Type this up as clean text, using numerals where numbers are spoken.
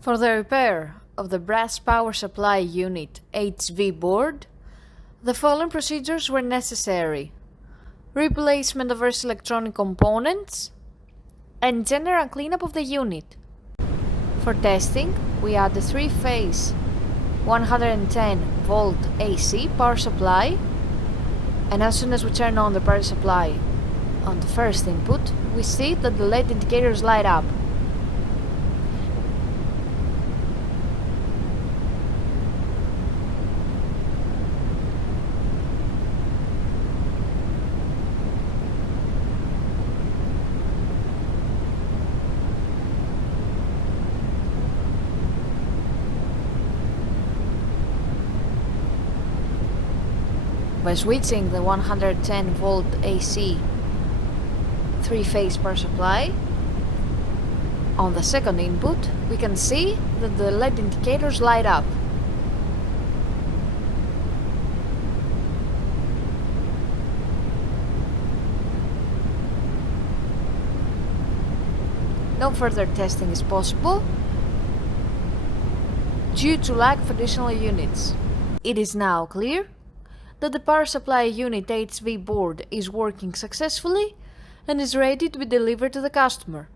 For the repair of the brass power supply unit HV board, the following procedures were necessary: replacement of various electronic components and general cleanup of the unit. For testing, we add a 3-phase 110-volt AC power supply, and as soon as we turn on the power supply on the first input, we see that the LED indicators light up. By switching the 110-volt AC 3-phase power supply on the second input, we can see that the LED indicators light up. No further testing is possible due to lack of additional units. It is now clear that the power supply unit HV board is working successfully and is ready to be delivered to the customer.